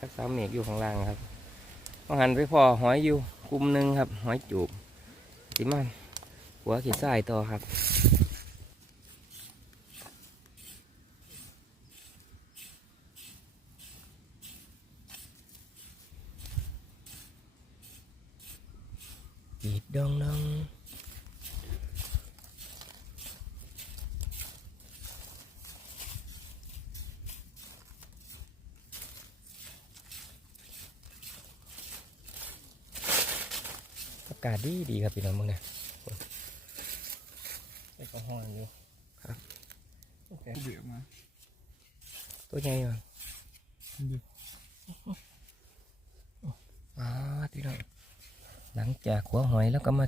รักษาเมฆอยู่ข้างล่างครับพอหันไปพอหอยอยู่กลุ่มหนึ่งครับ หอยจูบสิมันหัวขีดทรายต่อครับอีดดองดองากาศดีดีครับพี่น้องมึงเนี่ยไอ้กระห้อนอยู่ครับกูเบียมา ตัวใหญ่มากดูอ๋อพี่น้องหลังจากหัวหอยแล้วก็มา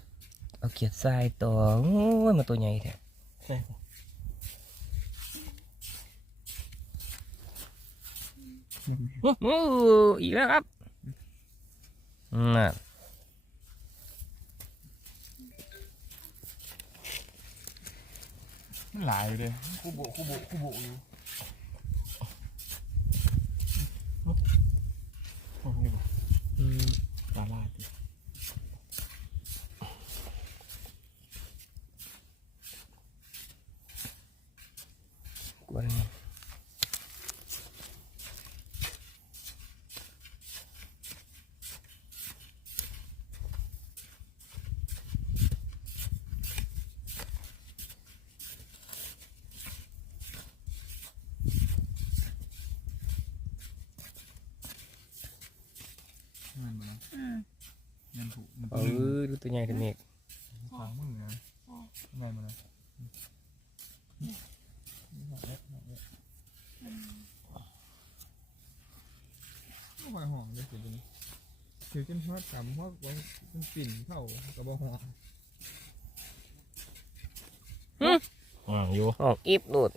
เอาเขียดทรายต่อโอ้ยมาตัวใหญ่แท้ใช่อู้หูอีกแล้วครับน่ะ มันหลายอยู่เลยกูโบกูโบกูโบอยู่โอ้นี่บ่อืมปลาลาด เงินมาแล้วเงินถูกมันเออดูตัวใหญ่ตัวเมฆขวางมือนะเงินมาแล้วไม่ค่อยห่องเลยสิเป็นถือจนฮอดกำฮอดวงมันปิ่นเข้ากระบอกห่องอ่างอยู่ออกอีบหลุด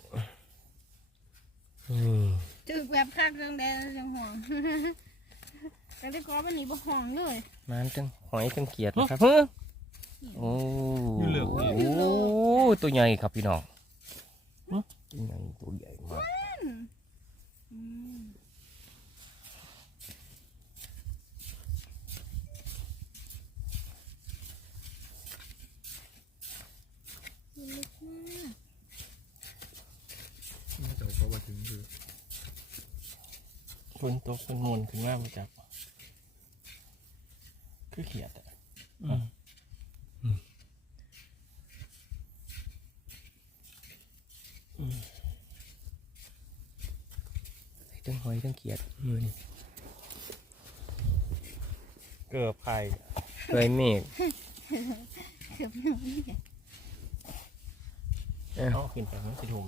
อืมจึกแบบคักเรื่องแดงจังห่วง แต่ที่กอมันหนีบ่ห่วงเลยมันจังหอยจังเขียดนะครับเฮ้อโอ้โอ้ตัวใหญ่ครับพี่น้องหึตัวใหญ่ตัวใหญ่มากอืมน่าจะเขามาถึงคือฝนตกเป็นมนขึ้นมามาจาก คือเขียดอะทั้งหอยทั้งเขียดมือนี่เกือบไข่เคยเมฆเกือบหนึ่งนี่เอาขึ้นไปมันสิถุม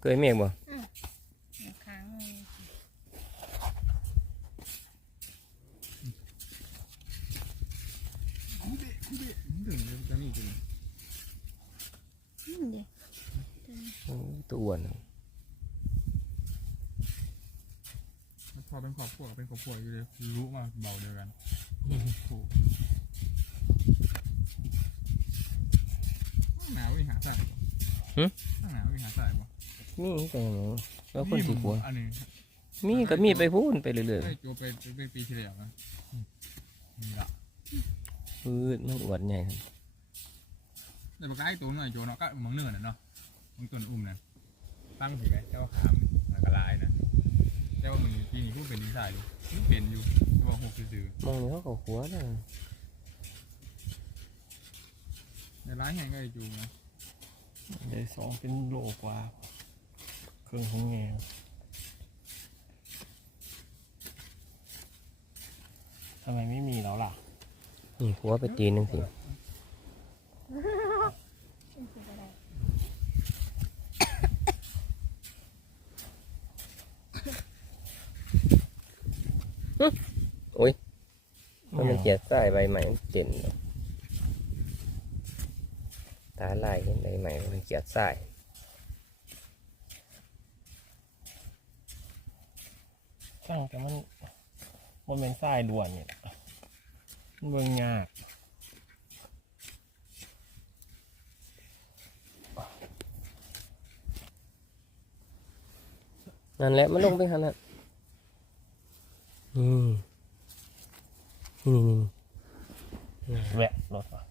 เคยเมฆบ่ค้างเลย ถึงจะ นี่จริงนี่เดียวโอ้ตัวอ้วนอะพอเป็นครอบครัวเป็นครอบครัวอยู่เลยรู้มาเบาเดียวกันถูกหนาวอีหาใส่หนาวอีหาใส่บ่มีแต่หยังแล้วคนสีหัวอันนี้มีก็มีไปพูนไปเรื่อยได้โจไปไปปีที่แล้วนะนี่ละๆพืชมันอวดใหญ่ครับ แต่ปากกาไอ้ตัวหน่อยโจเนาะก็มังเนื้อน่ะเนาะมังต้นอุ้มน่ะตั้งถือไว้แต่ว่าขามมันก็ลายนะแต่ว่ามันปีนี้พูดเป็นดีไซน์ดูเป็นอยู่แต่ว่าหกซื่อมองนี่เขาก็หัวนะๆในร้านแห่งก็ไอ้จูนะเดี๋ยวสองเป็นโลกว่า เครื่องของแงทำไมไม่มีแล้วล่ะนี่หัวไปตีนหนึงสิโอ้ยมันมันเขียดใต้ใบใหม่เจ็นเนตาลายเห็นใบใหม่มันเขียดใต้ช่างแต่มันมันเป็นทรายด่วนเนี่ยมันเบิ่งยากนั่นแหละมันลงไปขนาดอืม นี่นี่นี่แวะรถว่ะ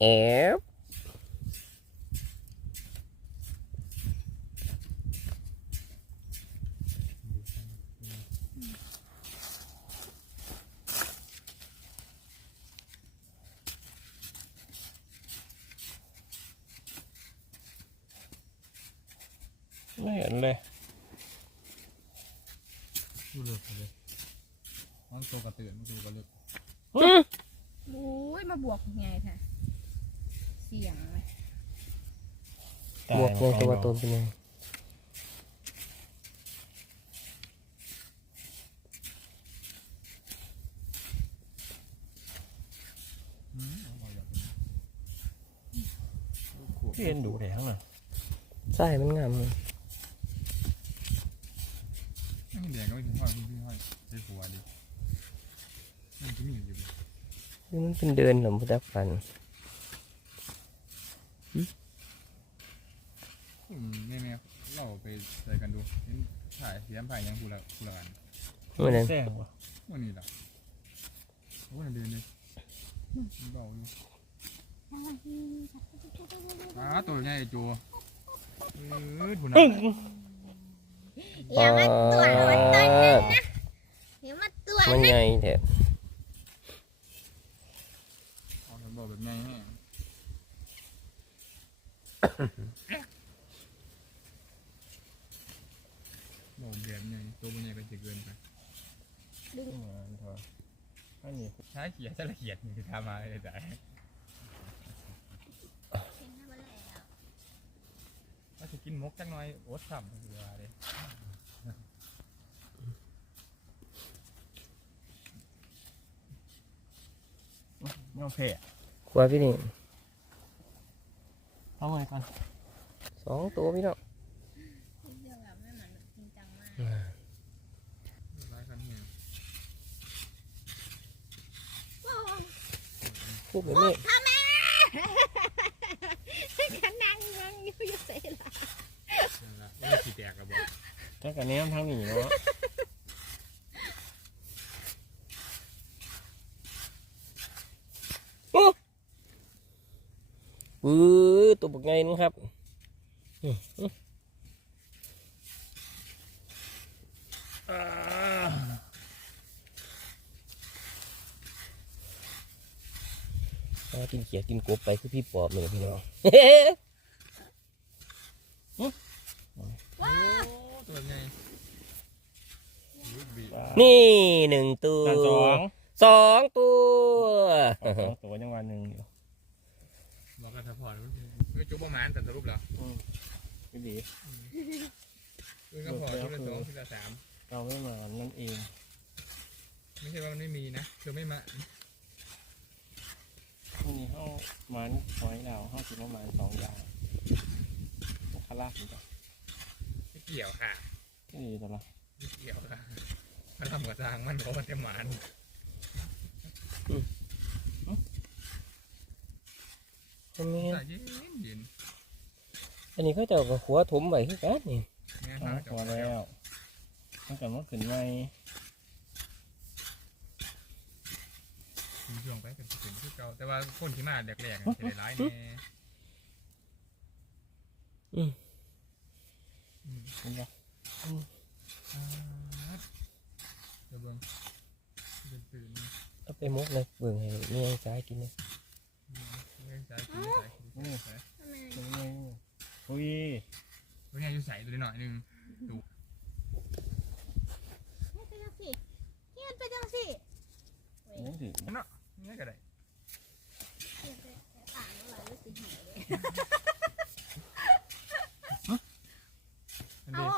แอบ ไม่เห็นเลยดูเลือกเลยมันตัวกระเตือนมันตัวกระเลือกโอ้ยมาบวกไงแท้เสียงเลยบวกยังตัวตนเป็นยังอืมเอามาอย่างนี้พี่เห็นดูแดงน่ะใช่มันงามเลย ไม่แดงก็ไม่ถึงห้อยพี่ห้อยใช้หัวดิมันจะมีอยู่ดิ นี่มัน เป็นเดินหนมจักปันอืมแม่ๆเราไปใส่กันดูเห็นถ่ายเสียมถ่ายยังกูละกูละอันเมื่อนั้นแซงว่ะว่านี่ล่ะโอ้ยเดินเลยมันเบาอยู่อ้าตัวใหญ่จูเออถูกนะอย่ามาตัวจมันตอนนั้นนะอย่ามาตัวจมันใหญ่แท้เอาผมบอก แบบใหญ่แห้งบอกแบบใหญ่ตัวมันใหญ่ไปจะเกินไปขึ้นมาเถอะอันนี้ใช้เขียดจะละเอียดนี่คือทำมาเลยแต่ว่าจะกินมกจังหน่อยโอ๊ตสับมันคืออะไรไม่เอาเพะก ว่าพี่นี่เอาไว้ก่อนสองตัวพี่น้องเรื่องแบบไม่เหมือนจริงจังมากร้ายกันเหี้ยพูดแบบนี้ทำไมฉันนั่งเมืองอยู่อยู่ใส่ละนั่นล่ะไม่สีแตกระบอกถ้ากับนี้ทางหนีเนาะ ปื้อตัวบักไงนึงครับอื้ออื้อเอากินเขียดกินกบไปคือพี่ปอบเลยพี่น้องว้าตัวใหญ่ลูกบีนี่หนึ่งตัวด้านสองสองตัวเอาสองตัวยังวันหนึ่งอยู่บอ กกันสะพอนไม่จุ๊บประมาณแต่สรุปแล้วพี่ดีคือก็พอชุดละสองชุดละสามเราไม่มานั่นเอง ไม่ใช่ว่ามันไม่มีนะคือไม่มาพรุ่งนี้เข้ามันหอยเราเข้ากินประมาณสองอย่างคาราบเหมือนกันไม่เกี่ยวค่ะที่ดีแต่ละไม่เกี่ยวค่ะมันทำกับทางมันเพราะมันจะหมาน อันนี้แต่เย็นเย็นอันนี้เขาจะเอากับหัวถมไว้คือกันนี่เนี่ยเอาหาจับพอแล้แล้ววตั้งแต่เมื่อคืนไม่ถึงช่วงไปเป็นเป็นที่เก่าแต่ว่าคนที่มาแรกๆจะได้ร้ายแน่เป็นไงเดี๋ยวเบิ่งเป็นตื่นเอาไปมกเลยเบิ่งให้เมียซ้ายกินเลยเล่ นใจกินใจกินใจทำไมเป็นไงอุ้ยตัวนี้อยู่ใส่ตัวหน่อยนึงไม่เป็นจังสิเฮียนเป็นจังสินี่ถือเนาะนี่ก็ได้เฮียนเป็นต่างกันหลายรู้สึกหายเลยอันเอานี้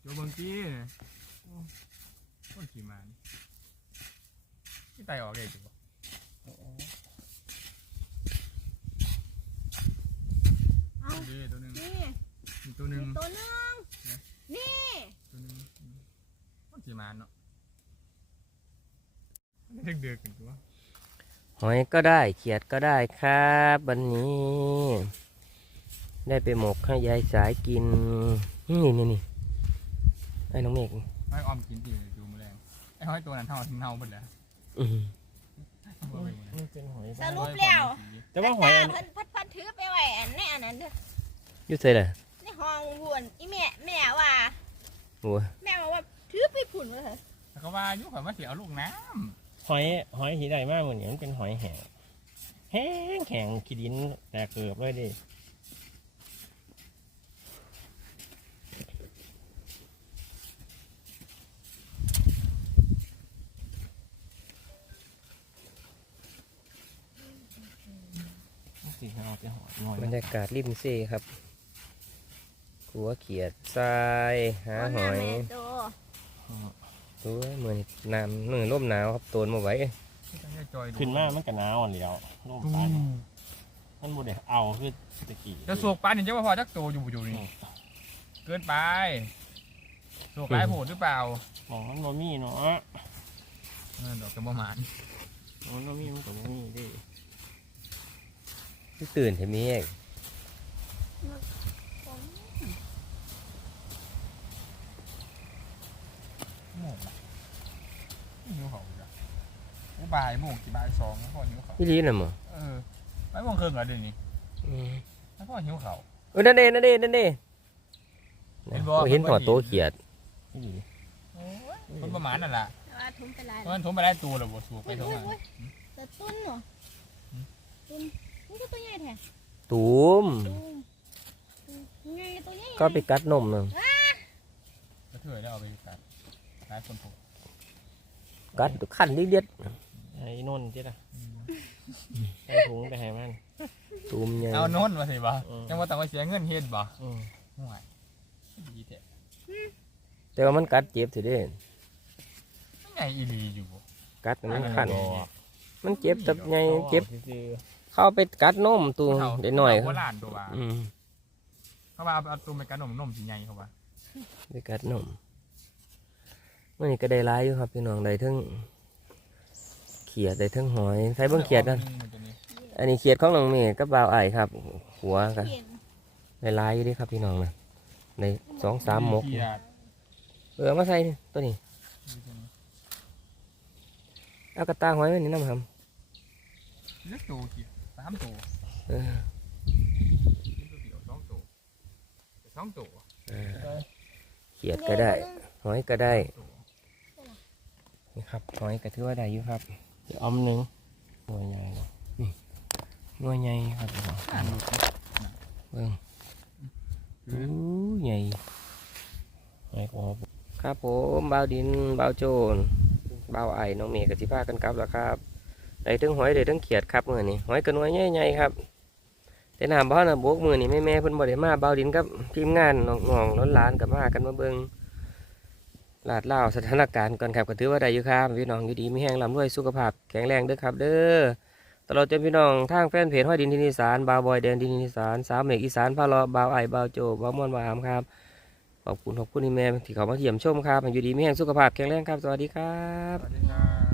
โจเบิงกี้เนี่ยคนขี่มันที่ไตออกเลยจุ๊บดีตัวห นึ่งนี่มีตัวหนึ่งตัวหนึงนี่ ตัวหนึ่งโอ้สีมานเนาะเด็กเดือกกันตัวหอยก็ได้เขียดก็ได้ครับวันนี้ ได้ไปหมกให้ยายสายกิน นี่นี่นี่ไอ้น้องเมฆให้ออมกินตีดูแมลงไอ้ห้อยตัวนั้นเท่าทิ้งเน่าหมดแล้วอืมบ่ไปหมดแล้วมันเป็นหอยสรุปแล้วแต่ว่าหอยอันเพิ่นเพิ่นเพิ่นถือไปไว้อันในอันนั้นเด้ออยุ่ใส่เลย ในห้องหุ่นอีแม่แม่ว่า หัวแม่บอกว่าถือไปผุ่นว่าเหรอแต่เขาว่าอยุ่ข่อยมาเสียเอาลูกน้หอยหอยหีใดมากเหมือนนี้มันเป็นหอยแห้งแห้งแข็งขี้ดินแตกเกือบเลยดิสีขาวเป็นหอยหน่อยบรรยากาศริมเซ่ครับ ขัวเขียดทรายหาหอยแม่โตตัวเหมือนน้ำมือร่มหนาวครับตัวมาไว้ำต้องให้จอยดูขึ้นมามันก็หนาวอะเดียวลมปานมันบ่ได้เอาคือตะกี้จะสูกปลาเนี่ยจะว่าพอจักโตอยู่อยู่นี่เกินไปสูกหลายโหดหรือเปล่ามองมันบ่มีเนาะเออดอกกระบอกหมานมันบ่มีมันก็บ่มีเดิที่ตื่นเห็นมีเอง โม่งอะหิวเขาอีกอะโอ้บ่ายโมงกี่บ่ายสองแล้วพ่อหิวเขาพี่ลีน่ะมั้งเออไม่โมงครึ่งเหรอเดี๋ยวนี้แล้วพ่อหิวเขา เออนั่นเด้นั่นเด้นั่นเด้เห็นบ่เห็นหัวโตเขียดนี่โอ้ยคนประมาณนั่นแหละแต่ว่าทุ่มไปหลายเพราะมันทุ่มไปได้ตัวแล้วบ่สูกไปอุ้ยเท่าอุ้ไหยร่อุ้ยแต่ตุ้นเหรอตุ้นนี่ก็ตัวใหญ่แท้ตูมตุ้มใหญ่ตัวใหญ่ก็ไปกัดนมนึงก็เถื่อยแล้วเอาไปกัดหลายคนผมกัดขั้นเด็ดไอ้นนท์ที่ละใส่ถุงไปให้มันๆตูมใหญ่เอาโน้นมาสิบ่เออยังว่าต้องไปเสียเงินเฮ็ดบ่อืมห่วยดีแท้แต่ว่ามันกัดเจ็บสิเด้ไม่ใหญ่อีหลีอยู่บ่กัดมันขั้นบ่มันเจ็บตับใหญ่เจ็บซื่อเข้าไปกัดนมตัวเด็กหน่อยคเขารับหลานตัวว่าอืมเขาว่าเอาตัวไปกัดนมนมสิใหญ่เขาว่า ไปกัดนม มันนี่ก็ได้ร้ายอยู่ครับพี่น้องได้ทั้งเขียดได้ทั้งหอยใช้เบิ้งเขียดกันมันจะนี่อันนี้เขียดของน้องเมย์กับบ่าวไอ้ายครับ หัวกันเห็นได้ร้ายอยู่เดิครับพี่น้องนะในสองสามหมกเขียดเออเอามาใส่นี่ตัวนี้เอากระตาหอยไว้นี่น้ำครับเลือกตัวเขียดสามตัวเออตัวเดียวสองตัวสองตัวเออเขียดก็ได้หอยก็ได้ นี่ครับหอยก็ถือว่าได้อยู่ครับๆเดี๋ยวอมหนึงหน่วยใหญ่เนาะหน่วยใหญ่ครับพี่น้องอ่านดูสิเบิ้งอู้ใหญ่หอยของครับผมบ่าวดินบ่าวโจนบ่าวไอ้น้องเมย์กับสิพากันกลับแล้วครับได้ทั้งหอยได้ทั้งเขียดครับมือนี้หอยกระนวยใหญ่ๆครับแต่น้ำบ่อนะบกมือนี่แม่แม่ๆเพิ่นบ่ได้มาบ่าวดินกับทีมงานน้องๆหลานๆกับมากันมาเบิ่ง ลาดเล่าสถานการณ์ก่อนครับก็ถือว่าได้อยู่ครับพี่น้องอยู่ดีมีแห้งลำด้วยสุขภาพแข็งแรงเด้อครับ เด้อตลอดจนพี่น้องทางแฟนเพจห้อยดินทินิสานบ่าวบอยแดนดินอีสานสามเมกอีสานพาเลาะบ่าวไอ้บ่าวโจบ่าวมอนบ่าวอามครับขอบคุณขอบคุณที่แม่ที่เขามาเยี่ยมชมครับอยู่ดีมีแห้งสุขภาพแข็งแรงครับสวัสดีครับสวัสดีครับ